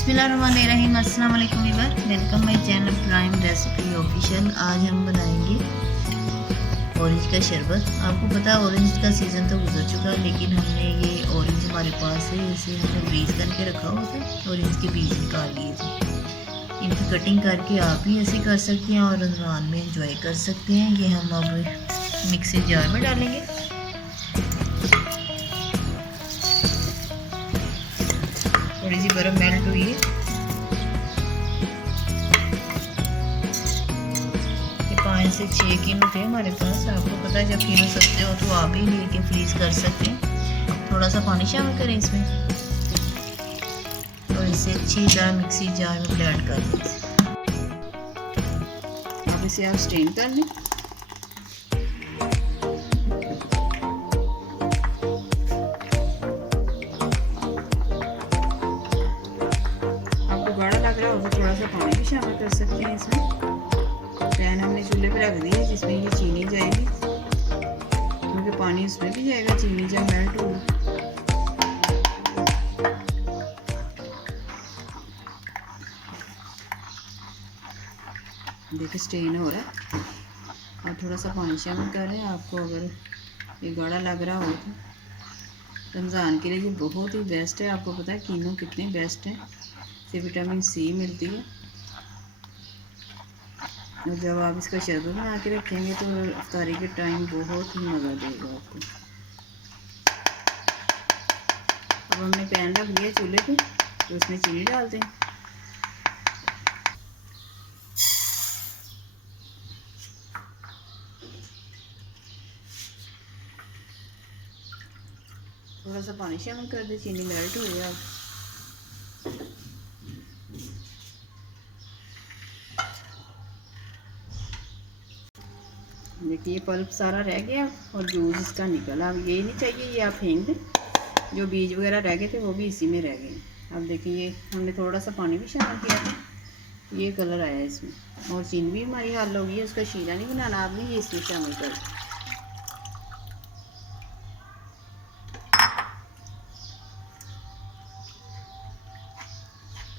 बिस्मिल्लाहिर्रहमानिर्रहीम। अस्सलाम वालेकुम viewer, welcome my channel Prime Recipe Official. आज हम बनाएंगे ऑरेंज का शरबत। आपको पता है ऑरेंज का सीज़न तो गुजर चुका है, लेकिन हमने ये ऑरेंज हमारे पास है, इसे हमने फ्रीज करके रखा हुआ था और इसके बीज निकाल लिए थे। इनकी कटिंग करके आप भी ऐसे कर सकते हैं और रमज़ान में इंजॉय कर सकते हैं। ये हम अब मिक्सी जार में डालेंगे। थोड़ी सी बर्फ मेल्ट हुई है। ये 5 से 6 किलो थे हमारे पास। आपको पता है जब किलो सस्ते हो तो आप ही लेके फ्रीज कर सकते हैं। थोड़ा सा पानी शामिल करें इसमें और इसे अच्छी तरह मिक्सी जार में ब्लेंड कर दें। अब इसे आप स्ट्रेन कर लें। गाढ़ा लग रहा हो तो थोड़ा सा पानी भी शामिल कर सकते हैं इसमें। पैन हमने चूल्हे पे रख दिया जिसमें ये चीनी जाएगी, क्योंकि पानी उसमें भी जाएगा चीनी जब मेल्ट होगी। देखिए स्ट्रेन हो रहा है और थोड़ा सा पानी शामिल कर रहे हैं। आपको अगर ये गाढ़ा लग रहा हो तो रमज़ान के लिए ये बहुत ही बेस्ट है। आपको पता है कीनू कितने बेस्ट है, से विटामिन सी मिलती है। और जब आप इसका शरबत बना के रखेंगे तो इफ्तारी के टाइम बहुत ही मज़ा देगा आपको। अब हमने पैन रख दिया चूल्हे पे, तो इसमें चीनी डालते हैं। थोड़ा सा पानी शामिल कर दे, चीनी मेल्ट हो गया। देखिए पल्प सारा रह गया और जूस इसका निकला। अब ये नहीं चाहिए, ये आप फेंक दें। जो बीज वगैरह रह गए थे वो भी इसी में रह गए। अब देखिए हमने थोड़ा सा पानी भी शामिल किया था, ये कलर आया इसमें। और चीनी भी हमारी हल हो गई है। उसका शीरा नहीं बनाना आपने, ये इसमें शामिल कर।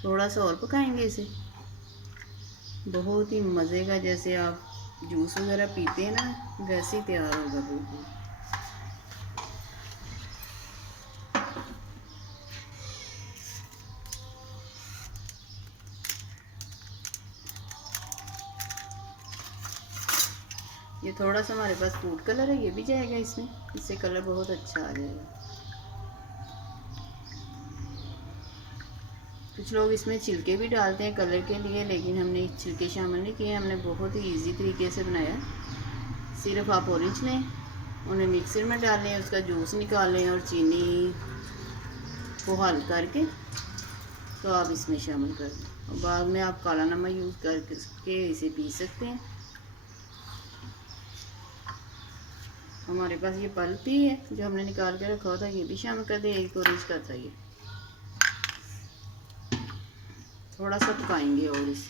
थोड़ा सा और पकाएंगे इसे। बहुत ही मज़े का, जैसे आप जूस वगैरह पीते हैं ना, वैसे ही तैयार होगा बिल्कुल। ये थोड़ा सा हमारे पास फूड कलर है, ये भी जाएगा इसमें, इससे कलर बहुत अच्छा आ जाएगा। कुछ लोग इसमें छिलके भी डालते हैं कलर के लिए, लेकिन हमने छिलके शामिल नहीं किए। हमने बहुत ही इजी तरीके से बनाया। सिर्फ आप ऑरेंज लें, उन्हें मिक्सर में डालें, उसका जूस निकालें और चीनी को हल करके तो आप इसमें शामिल कर दें। और बाद में आप काला नमक यूज़ करके इसे पी सकते हैं। हमारे पास ये पल्प ही है जो हमने निकाल के रखा था, ये भी शामिल कर दें। एक ऑरेंज का था ये। थोड़ा सा पकाएंगे और इसे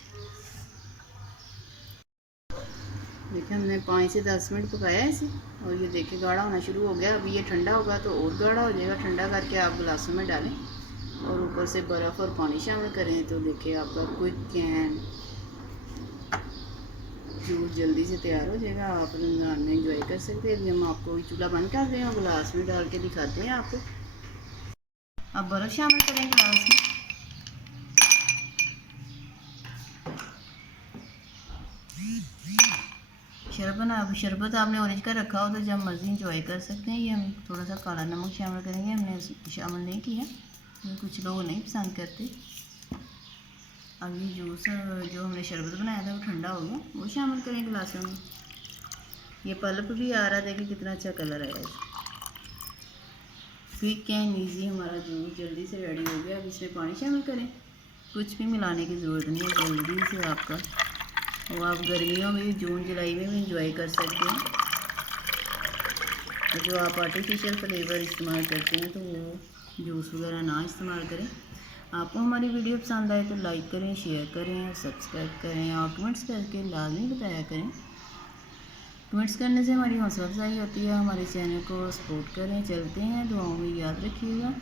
देखिए हमने 5 से 10 मिनट पकाया इसे और ये देखिए गाढ़ा होना शुरू हो गया। अभी ये ठंडा होगा तो और गाढ़ा हो जाएगा। ठंडा करके आप गिलासों में डालें और ऊपर से बर्फ़ और पानी शामिल करें तो देखिए आपका क्विक कैन जूस जल्दी से तैयार हो जाएगा। आप रमज़ान में एंजॉय कर सकते हैं। अभी हम आपको चूल्हा बंद कर दें और गिलास में डाल के दिखाते हैं आपको। अब बर्फ़ शामिल करें गिलास में। शरबत आपने ऑरेंज का रखा हो तो जब मर्ज़ी इंजॉय कर सकते हैं। ये हम थोड़ा सा काला नमक शामिल करेंगे, हमने शामिल नहीं किया, कुछ लोग नहीं पसंद करते। अब ये जूस जो हमने शरबत बनाया था वो ठंडा हो गया, वो शामिल करें गिलासों में। ये पल्प भी आ रहा, देखिए कितना अच्छा कलर आया है। क्विक एंड ईजी हमारा जूस जल्दी से रेडी हो गया। अब इसमें पानी शामिल करें, कुछ भी मिलाने की ज़रूरत नहीं है, जल्दी से आपका। वो आप गर्मियों में जून जुलाई में भी इंजॉय कर सकते हैं। तो जो आप आर्टिफिशियल फ्लेवर इस्तेमाल करते हैं तो वो जूस वगैरह ना इस्तेमाल करें। आपको हमारी वीडियो पसंद आए तो लाइक करें, शेयर करें और सब्सक्राइब करें और कमेंट्स करके लाजमी बताया करें। कमेंट्स करने से हमारी हौसला अफजाई होती है। हमारे चैनल को सपोर्ट करें। चलते हैं, दुआओं में याद रखिएगा।